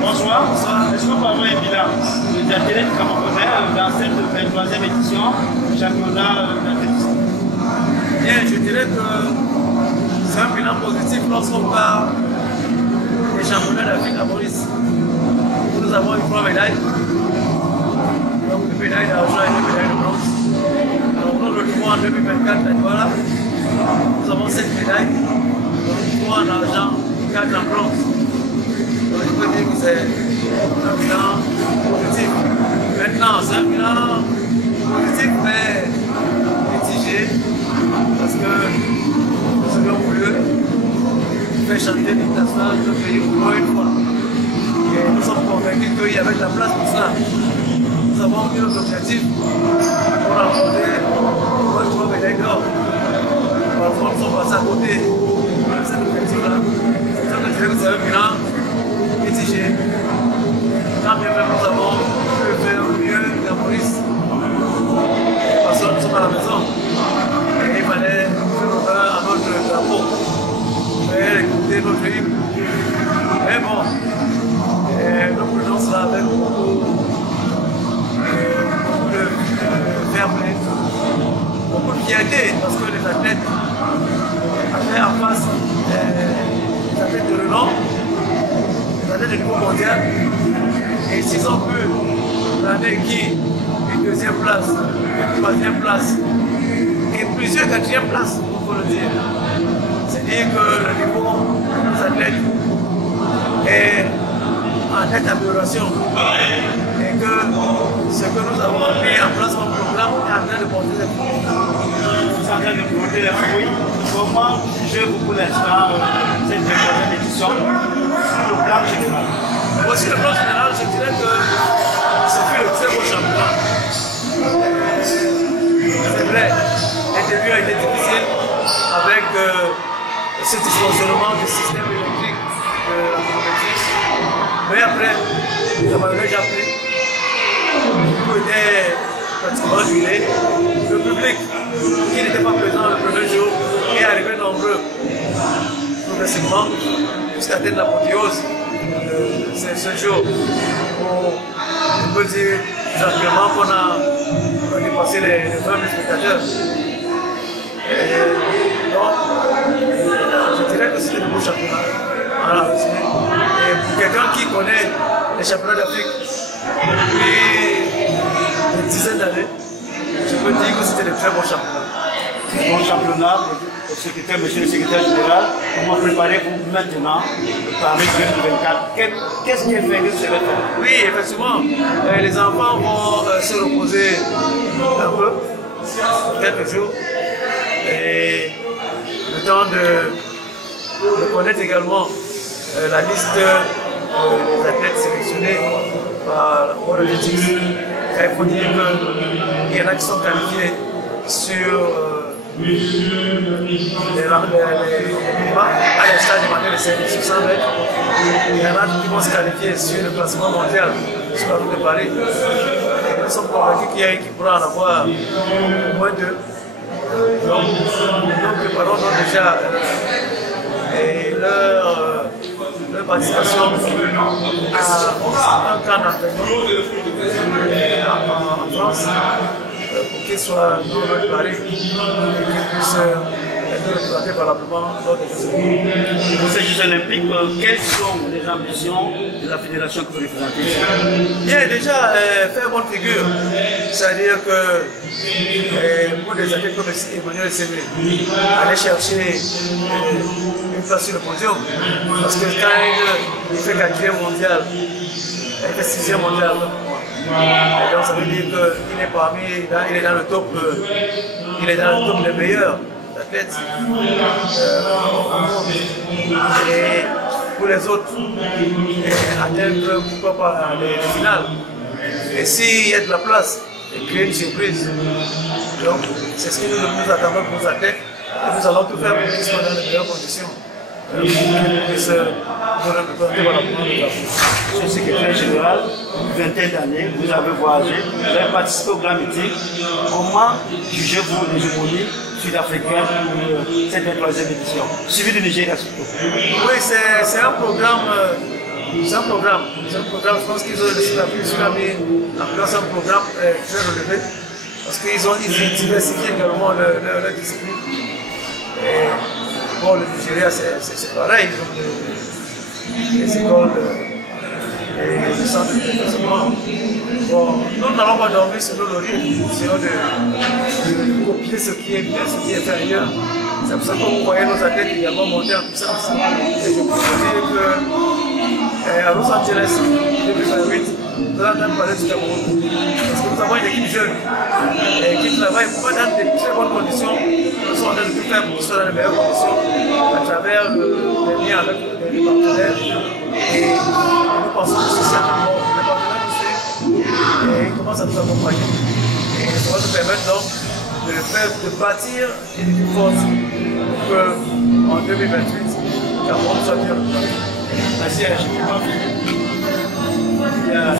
Bonsoir. Est-ce qu'on peut avoir un bilan des athlètes camerounais dans cette 23e édition du championnat d'athlétisme? Bien, je dirais que c'est un bilan positif lorsqu'on parle des championnats d'Afrique à Maurice. Nous avons eu 3 médailles. Donc, une médaille d'argent et une médaille de bronze. Alors, nous le retrouvons en 2024 à Douala. Nous avons 7 médailles. Donc, 3 en argent, 4 en bronze. Donc, je peux dire que c'est un bilan positif. Maintenant, c'est un bilan positif, mais mitigé. Parce que nous avons voulu faire chanter l'hymne national de notre pays au moins une fois. Et nous sommes convaincus qu'il y avait de la place pour ça. Nous avons mis notre objectif pour remporter une 3 médailles d'or. Parfois, nous sommes passés à côté de cette objectif-là. C'est ça que je dirais que c'est un bilan mitigé. Quand bien même nous avons pu faire mieux qu'à Maurice. Parce que nous sommes à la maison. Et il fallait faire honneur à notre drapeau. Faire écouter notre hymne. Mais bon, nous prenons cela avec beaucoup de fair play, beaucoup de fierté, parce que les athlètes avaient en face les athlètes de renom, les athlètes de niveau mondial, et s'ils ont pu l'année qui une 2e place, une 3e place, et plusieurs 4e places, il faut le dire. C'est-à-dire que le niveau des athlètes est en nette amélioration et que ce que nous avons mis en place comme programme est en train de porter les fruits. C'est en train de porter les fruits. Comment jugez-vous pour l'instant cette 23e édition sur le plan général? Sur le plan général, je dirais que ce fut le très beau championnat. C'est vrai, les débuts ont été difficiles avec ce dysfonctionnement du système électrique de la compétition. Mais après, ça m'a déjà pris. Tout était pratiquement huilé. Le public qui n'était pas présent le premier jour est arrivé nombreux progressivement jusqu'à atteindre l'apothéose de ce jour. On peut dire simplement qu'on a dépassé les 20 000 spectateurs. Donc, je dirais que c'était le beau championnat. Voilà. Et pour quelqu'un qui connaît les championnats d'Afrique depuis une dizaine d'années, je peux dire que c'était de très bons championnats. Très bon championnat, monsieur le secrétaire général. Comment préparez-vous maintenant le Paris 2024? Qu'est-ce qui est fait? Qu'est-ce que vous allez faire? Oui, effectivement, les enfants vont se reposer un peu, quelques jours. Et le temps de connaître également la liste des athlètes sélectionnés par la World Athletics. Il faut dire qu'il y en a qui sont qualifiés sur les minima, à l'instar des manières de 500 mètres. Il y en a qui vont se qualifier sur le classement mondial sur la route de Paris. Et nous sommes convaincus qu'il y a qui pourra en avoir au moins 2. Donc, nous préparons déjà leur participation à un camp d'entraînement en France pour qu'ils soient dans le Paris et qu'ils puissent être représentés valablement lors des Jeux olympiques. Pour ces Jeux olympiques, quelles sont les ambitions de la fédération que vous représentez? Bien, déjà, faire bonne figure, c'est-à-dire que pour des athlètes comme Emmanuel Sémé, aller chercher une place sur le podium, parce que quand il fait 4e mondial, il fait 6e mondial. Et donc ça veut dire qu'il est parmi, il est dans le top, des meilleurs athlètes. Et pour les autres, atteindre pourquoi pas les finales. Et s'il y a de la place, créer une surprise. Donc c'est ce que nous attendons pour nos athlètes. Et nous allons tout faire pour qu'ils soient dans les meilleures conditions. Pour qu'ils puissent nous représenter dans la première de l'Afrique. Monsieur le secrétaire général, une vingtaine d'années, vous avez voyagé, vous avez participé au Grand Meeting. Comment jugez-vous l'hégémonie sud-africaine pour cette 23e édition, suivi du Nigeria surtout. Oui, c'est un programme. C'est un programme. Je pense qu'ils ont mis en place un programme très relevé parce qu'ils ont diversifié également leur discipline. Et bon, le Nigeria, c'est pareil. Les écoles et les centres de développement. Bon, nous n'allons pas dormir sur nos lauriers. Nous essayons de copier ce qui est bien, ce qui est ailleurs. C'est pour ça que vous voyez nos athlètes également monter en puissance. Et je peux vous dire qu'à Los Angeles, 2028, nous allons parler du Cameroun. Parce que nous avons une équipe jeune qui travaille pas dans de très bonnes conditions. Nous sommes en train de tout faire pour qu'ils soient dans les meilleures conditions à travers les liens avec les partenaires. Et nous pensons que c'est ça. Les partenaires nous suivent et ils commencent à nous accompagner. Et ça va nous permettre donc de bâtir une équipe forte pour qu'en 2028, le Cameroun soit bien. Merci à la chef. Il y a